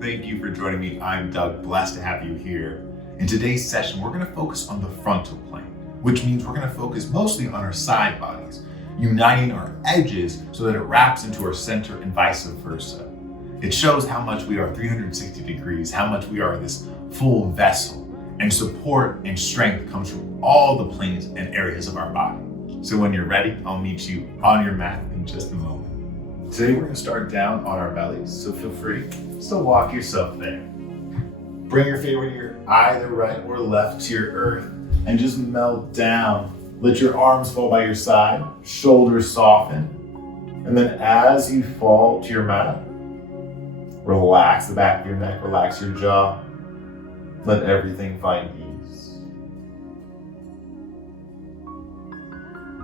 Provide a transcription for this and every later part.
Thank you for joining me. I'm Doug, blessed to have you here. In today's session, we're going to focus on the frontal plane, which means we're going to focus mostly on our side bodies, uniting our edges so that it wraps into our center and vice versa. It shows how much we are 360 degrees, how much we are this full vessel, and support and strength comes from all the planes and areas of our body. So when you're ready, I'll meet you on your mat in just a moment. Today we're going to start down on our bellies, so feel free to walk yourself there. Bring your feet over to either right or left to your earth and just melt down. Let your arms fall by your side, shoulders soften, and then as you fall to your mat, relax the back of your neck, relax your jaw. Let everything find ease.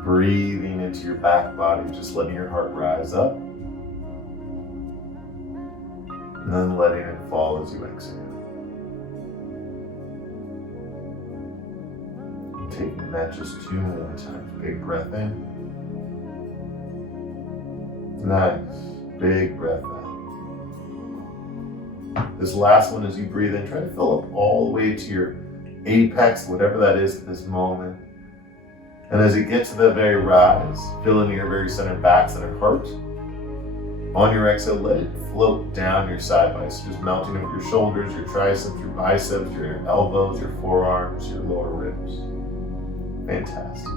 Breathing into your back body, just letting your heart rise up. And then letting it fall as you exhale. Taking that just 2 more times. Big breath in. Nice. Big breath out. This last one, as you breathe in, try to fill up all the way to your apex, whatever that is at this moment. And as you get to the very rise, feel into your very center back, center heart. On your exhale, let it float down your side bodies, just melting over your shoulders, your triceps, your biceps, your elbows, your forearms, your lower ribs. Fantastic.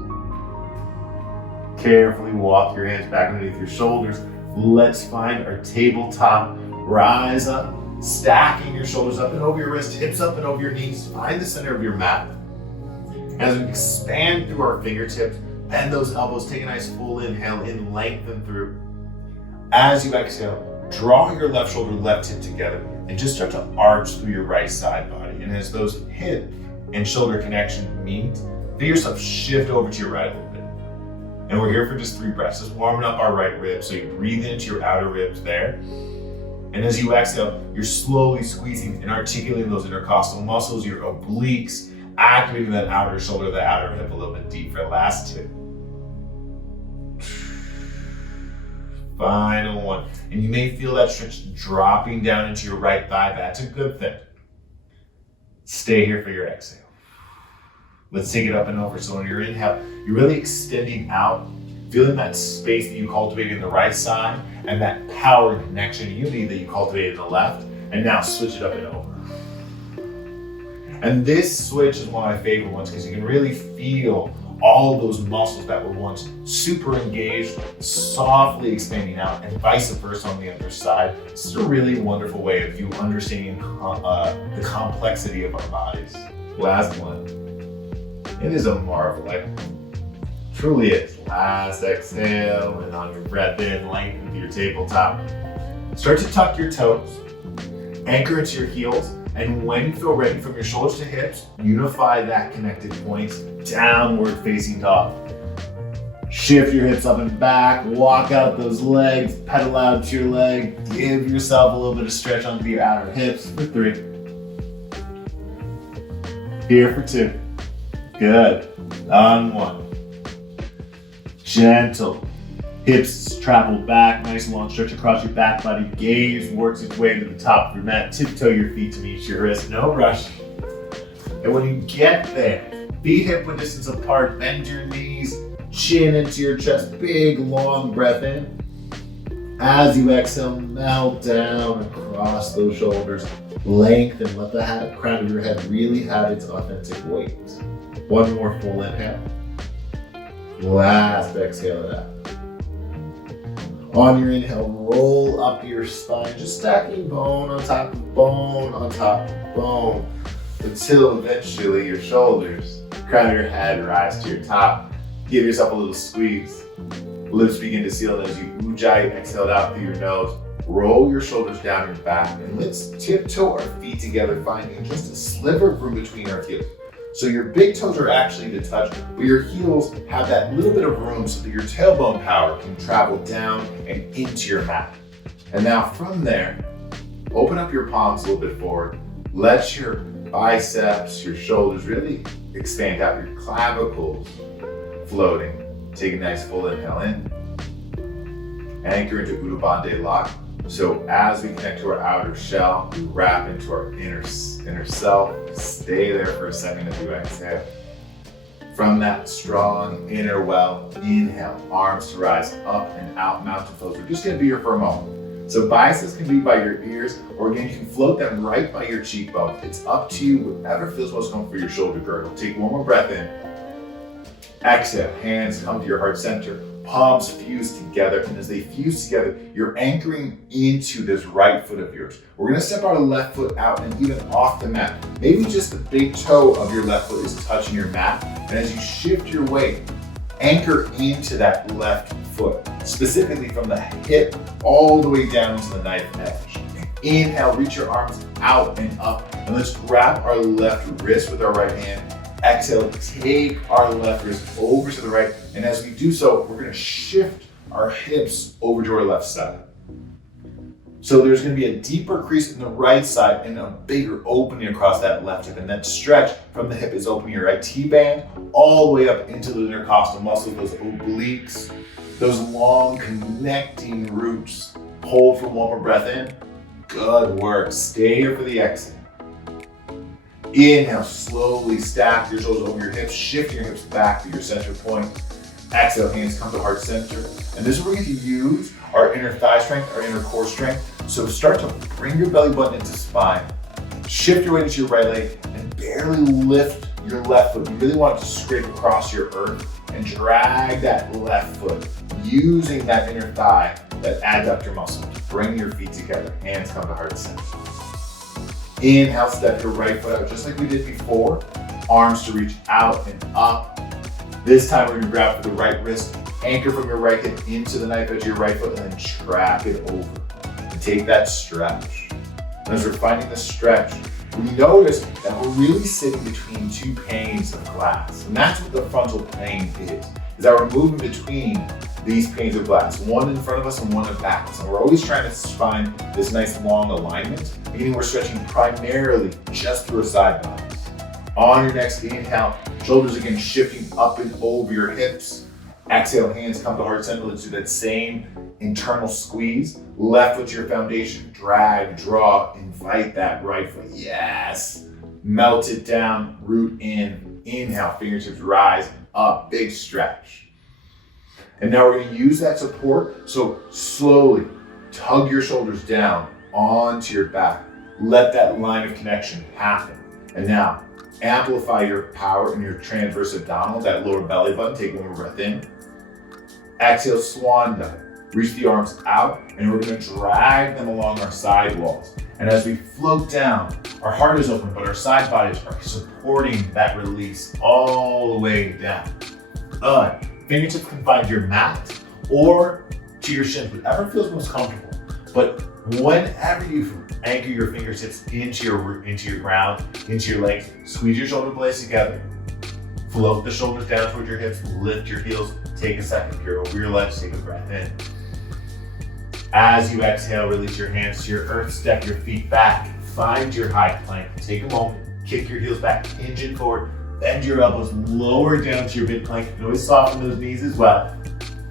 Carefully walk your hands back underneath your shoulders. Let's find our tabletop. Rise up, stacking your shoulders up and over your wrists, hips up and over your knees. Find the center of your mat. As we expand through our fingertips, bend those elbows, take a nice full inhale in, lengthen through. As you exhale, draw your left shoulder, left hip together and just start to arch through your right side body. And as those hip and shoulder connections meet, feel yourself shift over to your right a little bit. And we're here for just 3 breaths, just warming up our right ribs. So you breathe into your outer ribs there. And as you exhale, you're slowly squeezing and articulating those intercostal muscles, your obliques, activating that outer shoulder, the outer hip a little bit deeper. Last 2. Final 1. And you may feel that stretch dropping down into your right thigh. That's a good thing. Stay here for your exhale. Let's take it up and over. So on your inhale, you're really extending out, feeling that space that you cultivated in the right side and that power and connection unity that you cultivated in the left. And now switch it up and over. And this switch is one of my favorite ones because you can really feel all those muscles that were once super engaged, softly expanding out, and vice versa on the other side. This is a really wonderful way of you understanding the complexity of our bodies. Last one. It is a marvel. It truly is. Last exhale, and on your breath in, lengthen your tabletop. Start to tuck your toes, anchor into your heels, and when you feel ready, from your shoulders to hips, unify that connected points, downward facing dog. Shift your hips up and back, walk out those legs, pedal out to your leg, give yourself a little bit of stretch onto your outer hips for 3. Here for 2. Good. On 1. Gentle. Hips travel back, nice long stretch across your back body. Gaze works its way to the top of your mat. Tiptoe your feet to meet your wrist. No rush. And when you get there, feet hip width distance apart, bend your knees, chin into your chest. Big long breath in. As you exhale, melt down across those shoulders. Lengthen, let the crown of your head really have its authentic weight. 1 more full inhale. Last exhale it out. On your inhale, roll up your spine, just stacking bone on top of bone on top of bone, until eventually your shoulders, crown of your head, rise to your top. Give yourself a little squeeze. Lips begin to seal as you ujjayi exhale out through your nose. Roll your shoulders down your back, and let's tiptoe our feet together, finding just a sliver of room between our heels. So your big toes are actually to touch, but your heels have that little bit of room so that your tailbone power can travel down and into your mat. And now from there, open up your palms a little bit forward. Let your biceps, your shoulders really expand out, your clavicles floating. Take a nice full inhale in. Anchor into Udabande lock. So as we connect to our outer shell, we wrap into our inner self. Stay there for a second as you exhale. From that strong inner well, inhale, arms to rise up and out, mountain pose. We're just gonna be here for a moment. So biceps can be by your ears, or again, you can float them right by your cheekbones. It's up to you, whatever feels most comfortable for your shoulder girdle. Take one more breath in. Exhale, hands come to your heart center. Palms fuse together, and as they fuse together, you're anchoring into this right foot of yours. We're gonna step our left foot out and even off the mat. Maybe just the big toe of your left foot is touching your mat, and as you shift your weight, anchor into that left foot, specifically from the hip all the way down to the knife edge. Inhale, reach your arms out and up, and let's grab our left wrist with our right hand. Exhale, take our left wrist over to the right, and as we do so, we're gonna shift our hips over to our left side. So there's gonna be a deeper crease in the right side and a bigger opening across that left hip, and that stretch from the hip is opening your right T-band all the way up into the intercostal muscles, those obliques, those long connecting roots. Hold for one more breath in. Good work. Stay here for the exhale. Inhale, slowly stack your shoulders over your hips, shift your hips back to your center point. Exhale, hands come to heart center. And this is where we get to use our inner thigh strength, our inner core strength. So start to bring your belly button into spine. Shift your weight into your right leg and barely lift your left foot. You really want it to scrape across your earth and drag that left foot using that inner thigh, that adductor muscle to bring your feet together. Hands come to heart center. Inhale, step your right foot out just like we did before. Arms to reach out and up. This time we're gonna grab for the right wrist, anchor from your right hip into the knife edge of your right foot, and then track it over. And take that stretch. And as we're finding the stretch, we notice that we're really sitting between two panes of glass. And that's what the frontal plane is that we're moving between these panes of glass, one in front of us and one in back of us. And we're always trying to find this nice long alignment, meaning we're stretching primarily just through our side bodies. On your next inhale, shoulders again shifting up and over your hips. Exhale, hands come to heart center. Let's do that same internal squeeze. Left foot to your foundation, drag, draw, invite that right foot. Yes. Melt it down, root in. Inhale, fingertips rise up, big stretch. And now we're gonna use that support. So slowly tug your shoulders down onto your back. Let that line of connection happen. And now amplify your power in your transverse abdominal, that lower belly button. Take one more breath in. Exhale, swan dive. Reach the arms out, and we're gonna drag them along our side walls. And as we float down, our heart is open, but our side bodies are supporting that release all the way down. Fingertips can find your mat or to your shins, whatever feels most comfortable. But whenever you anchor your fingertips into your ground, into your legs, squeeze your shoulder blades together, float the shoulders down towards your hips, lift your heels, take a second, peer over your legs, take a breath in. As you exhale, release your hands to your earth, step your feet back, find your high plank, take a moment, kick your heels back, hinge it forward, bend your elbows lower down to your mid plank. You can always soften those knees as well.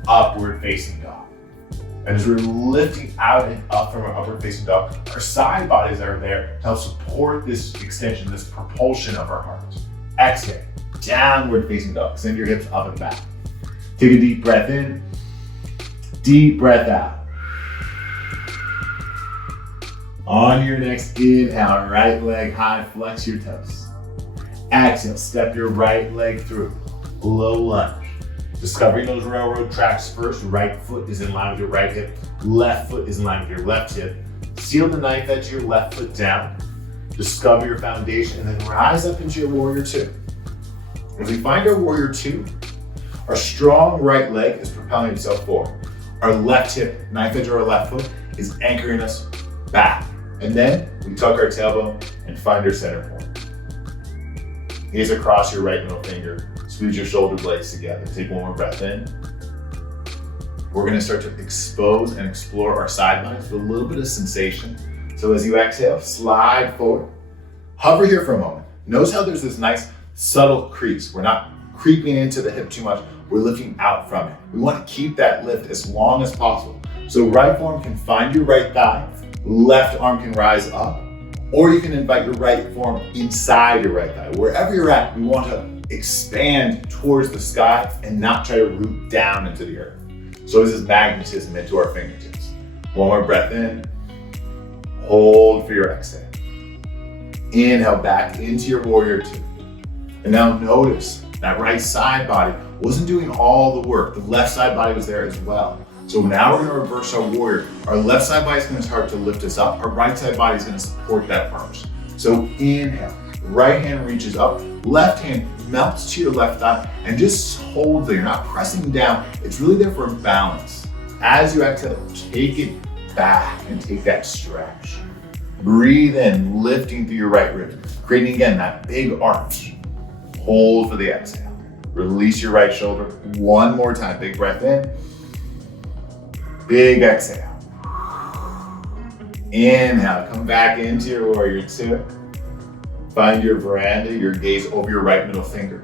Upward facing dog. And as we're lifting out and up from our upward facing dog, our side bodies are there to help support this extension, this propulsion of our heart. Exhale, downward facing dog. Send your hips up and back. Take a deep breath in, deep breath out. On your next inhale, right leg high, flex your toes. Exhale, step your right leg through, low lunge. Discovering those railroad tracks first. Right foot is in line with your right hip, left foot is in line with your left hip. Seal the knife edge of your left foot down. Discover your foundation, and then rise up into your warrior two. As we find our warrior two, our strong right leg is propelling itself forward. Our left hip, knife edge of our left foot, is anchoring us back. And then we tuck our tailbone and find our center point. Gaze across your right middle finger. Squeeze your shoulder blades together. Take one more breath in. We're gonna start to expose and explore our side bodies with a little bit of sensation. So as you exhale, slide forward. Hover here for a moment. Notice how there's this nice subtle crease. We're not creeping into the hip too much. We're lifting out from it. We wanna keep that lift as long as possible. So right forearm can find your right thigh, left arm can rise up, or you can invite your right forearm inside your right thigh. Wherever you're at, we want to expand towards the sky and not try to root down into the earth. So this is magnetism into our fingertips. One more breath in, hold for your exhale. Inhale back into your warrior two. And now notice that right side body wasn't doing all the work. The left side body was there as well. So now we're gonna reverse our warrior. Our left side body is gonna start to lift us up. Our right side body is gonna support that arch. So inhale, right hand reaches up, left hand melts to your left thigh and just holds there. You're not pressing down. It's really there for a balance. As you exhale, take it back and take that stretch. Breathe in, lifting through your right ribs, creating again that big arch. Hold for the exhale. Release your right shoulder. One more time, big breath in. Big exhale. Inhale, come back into your warrior two. Find your veranda, your gaze over your right middle finger.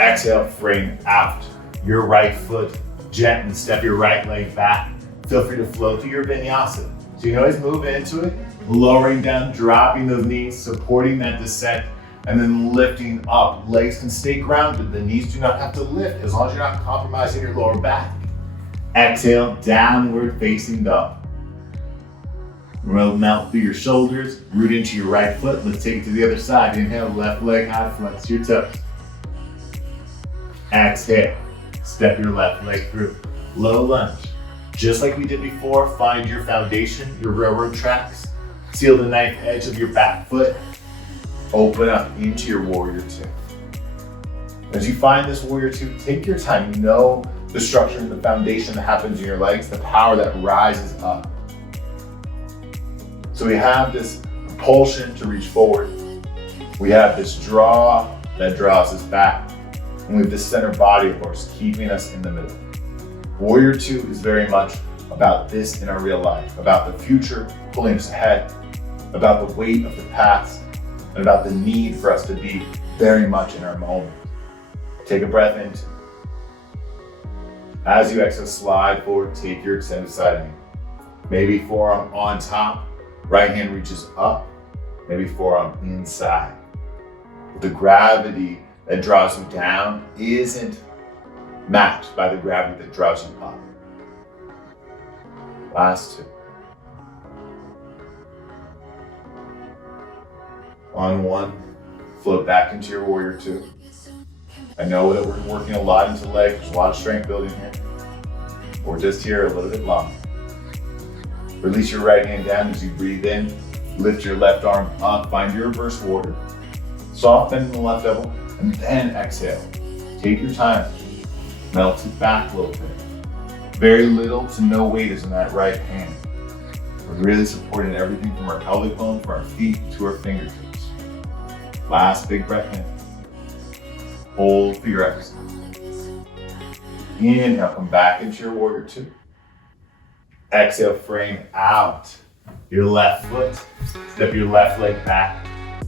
Exhale, frame out. Your right foot, gently step your right leg back. Feel free to flow through your vinyasa. So you can always move into it, lowering down, dropping those knees, supporting that descent, and then lifting up. Legs can stay grounded. The knees do not have to lift as long as you're not compromising your lower back. Exhale, downward facing dog. Roll out through your shoulders, root into your right foot. Let's take it to the other side. Inhale, left leg high, flex your toes. Exhale, step your left leg through. Low lunge. Just like we did before, find your foundation, your railroad tracks. Seal the knife edge of your back foot. Open up into your warrior two. As you find this warrior two, take your time. You know the structure and the foundation that happens in your legs, the power that rises up. So we have this propulsion to reach forward. We have this draw that draws us back. And we have this center body, of course, keeping us in the middle. Warrior two is very much about this in our real life, about the future pulling us ahead, about the weight of the past, and about the need for us to be very much in our moment. Take a breath in. As you exhale, slide forward, take your extended side knee. Maybe forearm on top, right hand reaches up, maybe forearm inside. The gravity that draws you down isn't matched by the gravity that draws you up. Last two. On one, float back into your warrior two. I know that we're working a lot into the legs, there's a lot of strength building here. We're just here a little bit longer. Release your right hand down as you breathe in. Lift your left arm up, find your reverse warrior. Soft bend in the left elbow, and then exhale. Take your time. Melt it back a little bit. Very little to no weight is in that right hand. We're really supporting everything from our pelvic bone, from our feet to our fingertips. Last big breath in. Hold for your exhale. Inhale, come back into your warrior two. Exhale, frame out your left foot. Step your left leg back.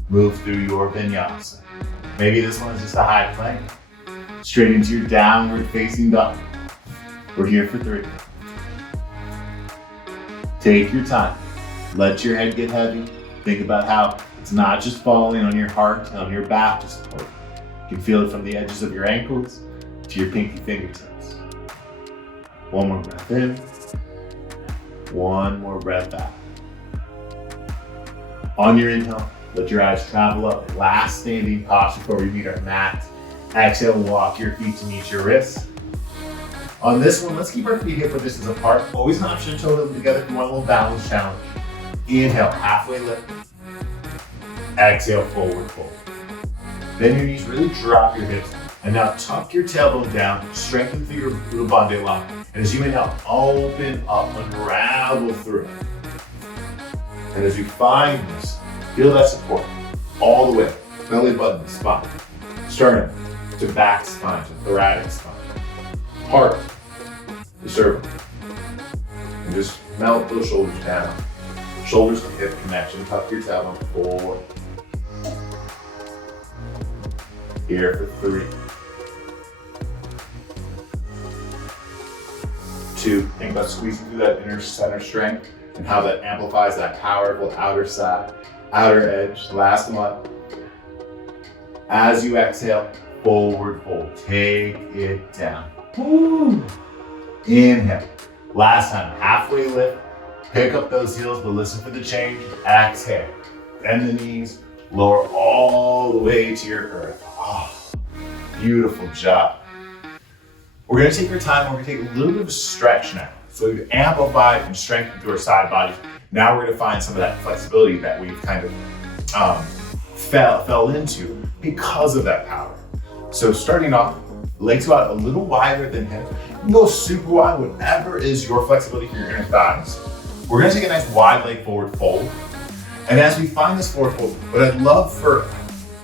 Move through your vinyasa. Maybe this one is just a high plank. Straight into your downward facing dog. We're here for 3. Take your time. Let your head get heavy. Think about how it's not just falling on your heart and on your back to support. You can feel it from the edges of your ankles to your pinky fingertips. One more breath in. One more breath out. On your inhale, let your eyes travel up. Last standing posture before we meet our mat. Exhale, walk your feet to meet your wrists. On this one, let's keep our feet hip distance apart. Always an option to toe them together for one little balance challenge. Inhale, halfway lift. Exhale, forward fold. Then your knees really drop your hips. And now tuck your tailbone down, strengthen through your little bande lock. And as you inhale, open up, unravel through. And as you find this, feel that support all the way, belly button, spine, sternum to back spine, to thoracic spine, heart to cervical. And just melt those shoulders down. Shoulders to hip connection, tuck your tailbone forward. Here for 3, 2. Think about squeezing through that inner center strength and how that amplifies that powerful outer side, outer edge. Last one. As you exhale, forward fold. Take it down. Woo. Inhale. Last time, halfway lift. Pick up those heels, but listen for the change. Exhale. Bend the knees. Lower all the way to your earth. Oh, beautiful job. We're gonna take our time. We're gonna take a little bit of a stretch now. So we've amplified and strengthened through our side bodies. Now we're gonna find some of that flexibility that we've kind of fell into because of that power. So starting off, legs go out a little wider than hips. You can go super wide, whatever is your flexibility for your inner thighs. We're gonna take a nice wide leg forward fold. And as we find this forward fold, what I'd love for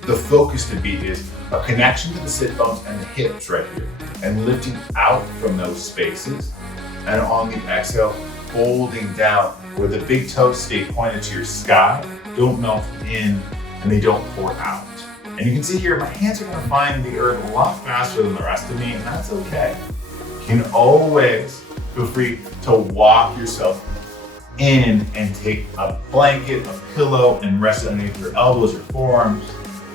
the focus to be is a connection to the sit bones and the hips right here, and lifting out from those spaces. And on the exhale, folding down where the big toes stay pointed to your sky, don't melt in, and they don't pour out. And you can see here, my hands are gonna find the earth a lot faster than the rest of me, and that's okay. You can always feel free to walk yourself in and take a blanket, a pillow, and rest it underneath your elbows, your forearms,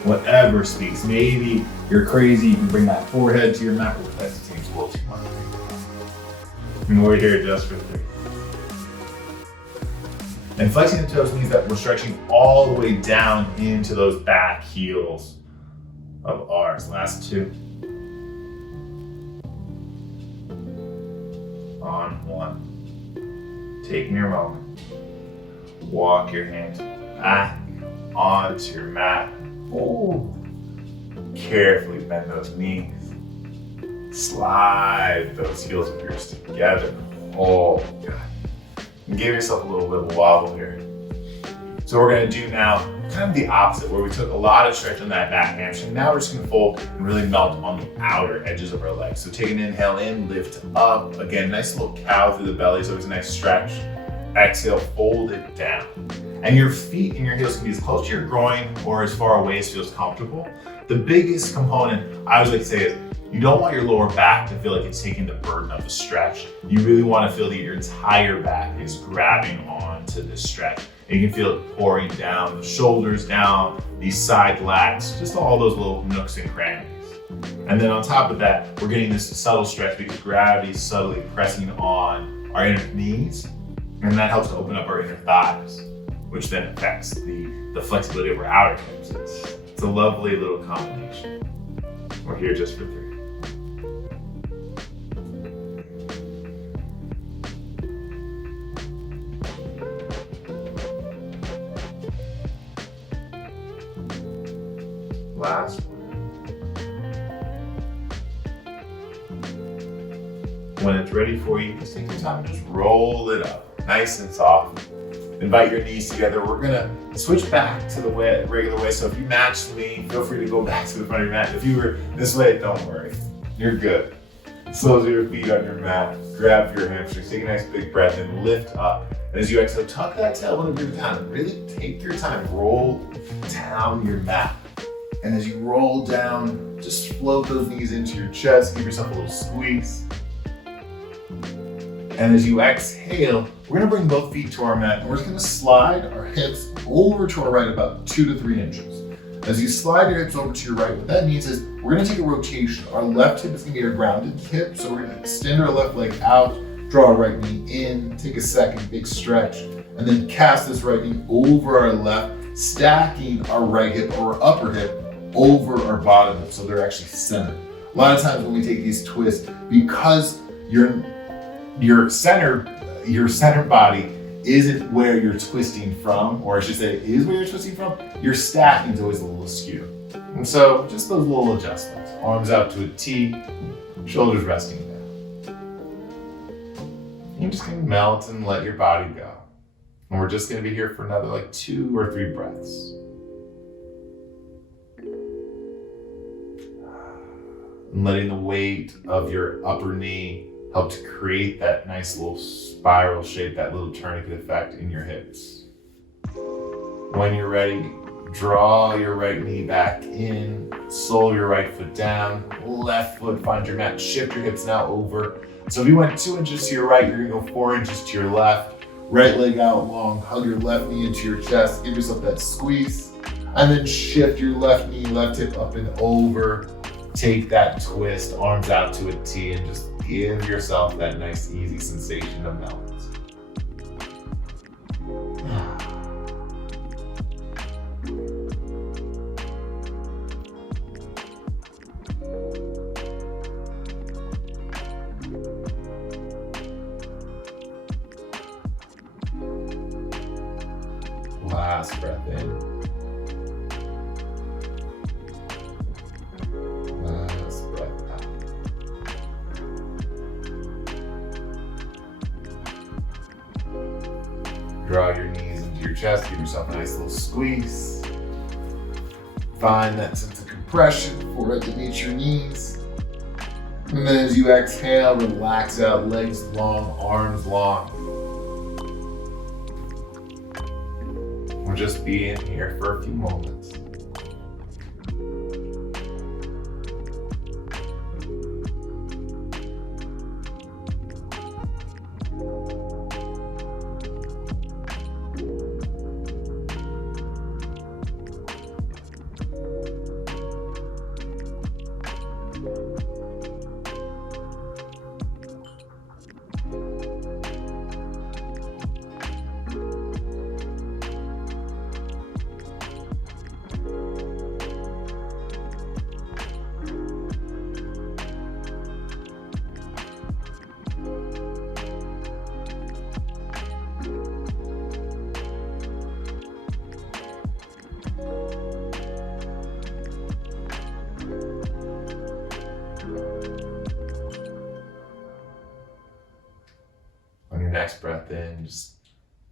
whatever speaks. Maybe you're crazy, you can bring that forehead to your mat, but that seems a little too much. And we're here just for 3. And flexing the toes means that we're stretching all the way down into those back heels of ours. Last 2. On 1. Taking your moment. Walk your hands back onto your mat. Oh. Carefully bend those knees. Slide those heels of yours together. Oh, God. And give yourself a little wibble wobble here. So we're gonna do now kind of the opposite, where we took a lot of stretch on that back hamstring. Now we're just gonna fold and really melt on the outer edges of our legs. So take an inhale in, lift up. Again, nice little cow through the belly, so it's a nice stretch. Exhale, fold it down. And your feet and your heels can be as close to your groin or as far away as feels comfortable. The biggest component I always like to say is, you don't want your lower back to feel like it's taking the burden of the stretch. You really want to feel that your entire back is grabbing onto this stretch. And you can feel it pouring down, the shoulders down, these side lats, just all those little nooks and crannies. And then on top of that, we're getting this subtle stretch because gravity is subtly pressing on our inner knees, and that helps to open up our inner thighs, which then affects the flexibility of our outer hips. It's a lovely little combination. We're here just for 3. Last one. When it's ready for you, just take your time and just roll it up, nice and soft. Invite your knees together. We're gonna switch back to the regular way. So if you match me, feel free to go back to the front of your mat. If you were this way, don't worry, you're good. Slow your feet on your mat, grab your hamstrings, take a nice big breath and lift up. And as you exhale, tuck that tailbone of your down. Really take your time, roll down your mat. And as you roll down, just float those knees into your chest, give yourself a little squeeze. And as you exhale, we're gonna bring both feet to our mat, and we're just gonna slide our hips over to our right about 2 to 3 inches. As you slide your hips over to your right, what that means is we're gonna take a rotation. Our left hip is gonna be our grounded hip, so we're gonna extend our left leg out, draw our right knee in, take a second, big stretch, and then cast this right knee over our left, stacking our right hip or our upper hip over our bottom hip, so they're actually centered. A lot of times when we take these twists, because your center body isn't where you're twisting from, or I should say is where you're twisting from, your stacking is always a little askew. And so just those little adjustments. Arms out to a T, shoulders resting down. You're just gonna melt and let your body go. And we're just gonna be here for another like 2 or 3 breaths. And letting the weight of your upper knee help to create that nice little spiral shape, that little tourniquet effect in your hips. When you're ready, Draw your right knee back in, sole your right foot down, left foot finds your mat, shift your hips now over. So if you went 2 inches to your right, you're gonna go 4 inches to your left. Right leg out long, hug your left knee into your chest, give yourself that squeeze, and then shift your left knee, left hip up and over. Take that twist, arms out to a T, and just give yourself that nice, easy sensation of melt. Last breath in. Last breath out. Draw your knees into your chest, give yourself a nice little squeeze. Find that sense of compression, forehead to meet your knees. And then as you exhale, relax out, legs long, arms long. We'll just be in here for a few moments. Next breath in, just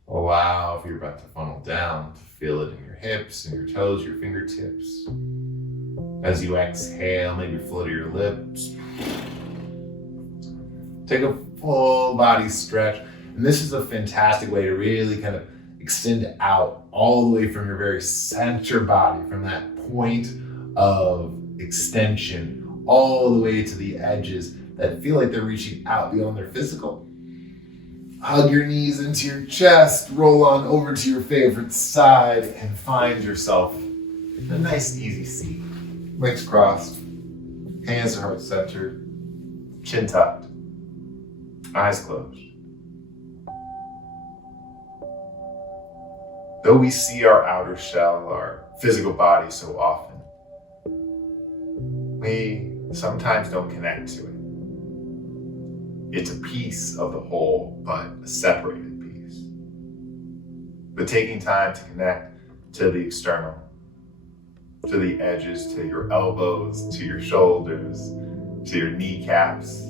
allow for your breath to funnel down, to feel it in your hips and your toes, your fingertips. As you exhale, maybe flutter your lips. Take a full body stretch. And this is a fantastic way to really kind of extend out all the way from your very center body, from that point of extension, all the way to the edges that feel like they're reaching out beyond their physical. Hug your knees into your chest, roll on over to your favorite side, and find yourself in a nice, easy seat. Legs crossed, hands to heart center, chin tucked, eyes closed. Though we see our outer shell, our physical body so often, we sometimes don't connect to it. It's a piece of the whole, but a separated piece. But taking time to connect to the external, to the edges, to your elbows, to your shoulders, to your kneecaps,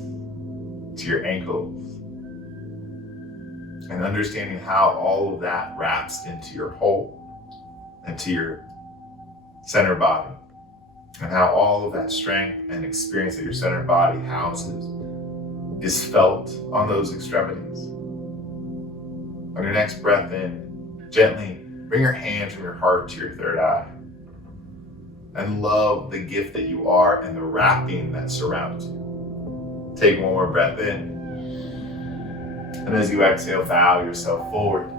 to your ankles, and understanding how all of that wraps into your whole and to your center body, and how all of that strength and experience that your center body houses is felt on those extremities. On your next breath in, gently bring your hands from your heart to your third eye and love the gift that you are and the wrapping that surrounds you. Take one more breath in. And as you exhale, bow yourself forward.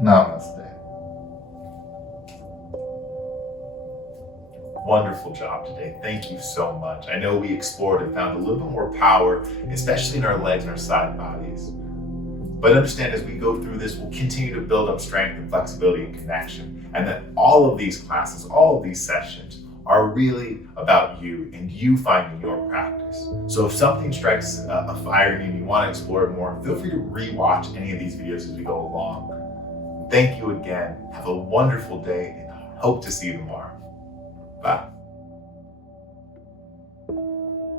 Namaste. Wonderful job today. Thank you so much. I know we explored and found a little bit more power, especially in our legs and our side bodies. But understand as we go through this, we'll continue to build up strength and flexibility and connection. And that all of these classes, all of these sessions are really about you and you finding your practice. So if something strikes a fire in you and you want to explore it more, feel free to rewatch any of these videos as we go along. Thank you again. Have a wonderful day and hope to see you tomorrow. Bye.